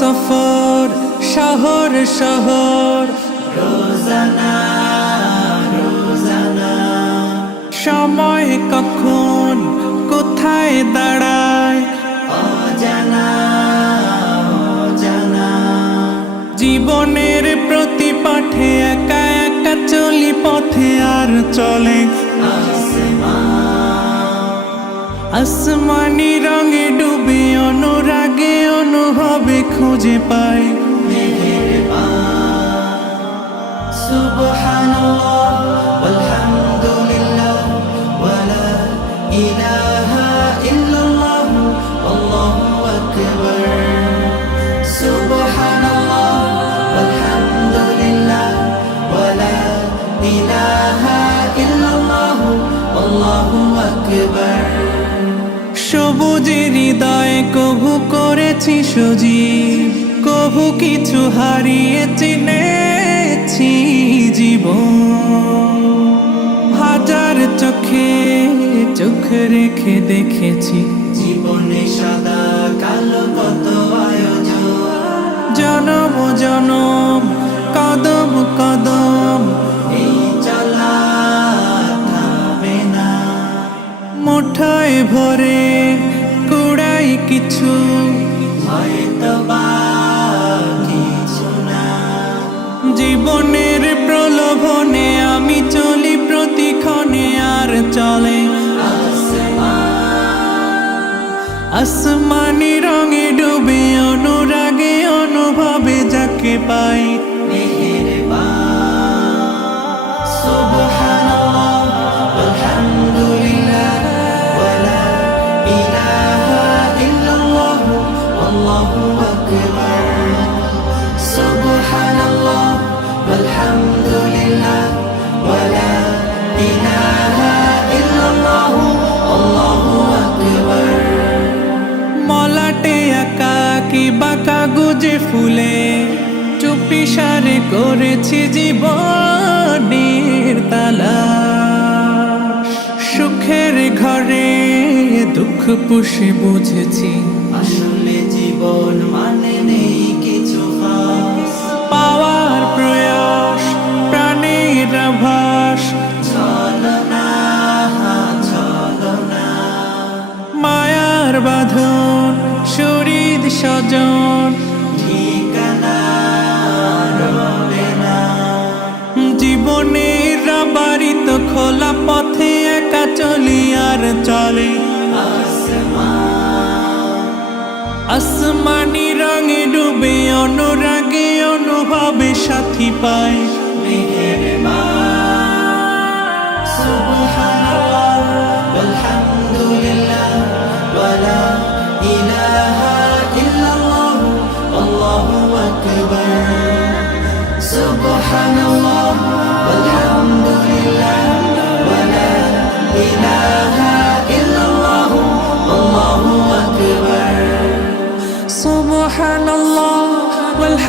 সফর শহর শহর। রোজানা রোজানা। সময় কখন কোথায় দাঁড়ায়? অজানা অজানা। জীবনের প্রতি পাঠে একা একা চলি পথে আর চলে। আসমানি। রঙে অনুভবে খুঁজে পাই সুবহানাল্লাহ walhamdulillah wala ilaha illallah wallahu akbar subhanallah walhamdulillah wala ilaha illallah wallahu akbar সবুজের হৃদয় কভু করেছি সজীব কভু কিছু হারিয়ে চিনেছি জীবন। হাজার চোখে চোখ রেখে দেখেছি জীবনে সাদা কালো কত আয়োজন। জনম জনম কদম কদম জীবনের প্রলোভনে আমি চলি প্রতিক্ষণে আর চলে আসমানি রঙে ডুবে অনুরাগে অনুভবে যাকে পাই। বাঁকা গুজে ফুলে চুপি সারে করেছি জীবনের তালা। সুখের ঘরে দুঃখ পুষে বুঝেছি। আসলে চলি আর চলে আসমানি রঙে ডুবে অনুরাগে অনুভবে সাথী পায় সুবহানাল্লাহ walhamdulillah wala ilaha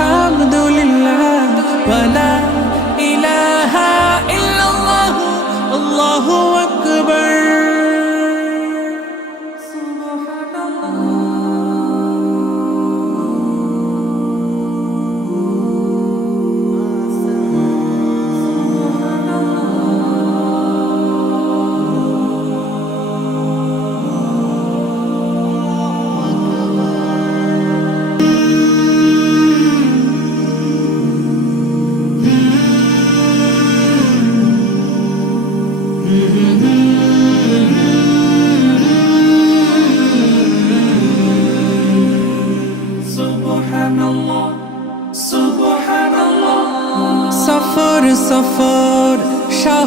time to do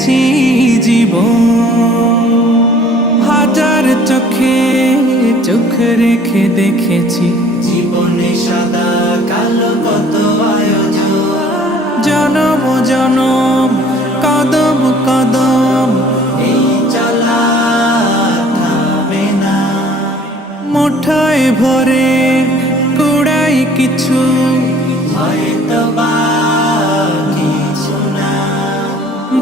চিনেছি জীবন। হাজার চোখে চোখ রেখে দেখেছি। জীবনে সাদা কালো কত আয়োজন। জনম জনম কদম কদম। এই চলা থামে না। মুঠায় ভরে কুড়াই কিছু। হয়তো বা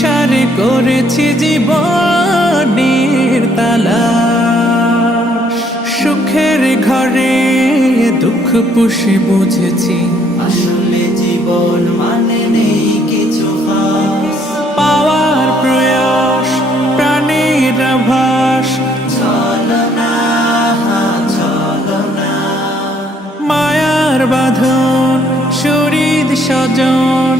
সারে করেছি জীবনের তালা। সুখের ঘরে দুঃখ পুষে বুঝেছি। আসলে জীবন মানে নেই কিছু পাওয়ার প্রয়াস প্রাণের আভাস। মায়ার বাঁধন শরীর স্বজন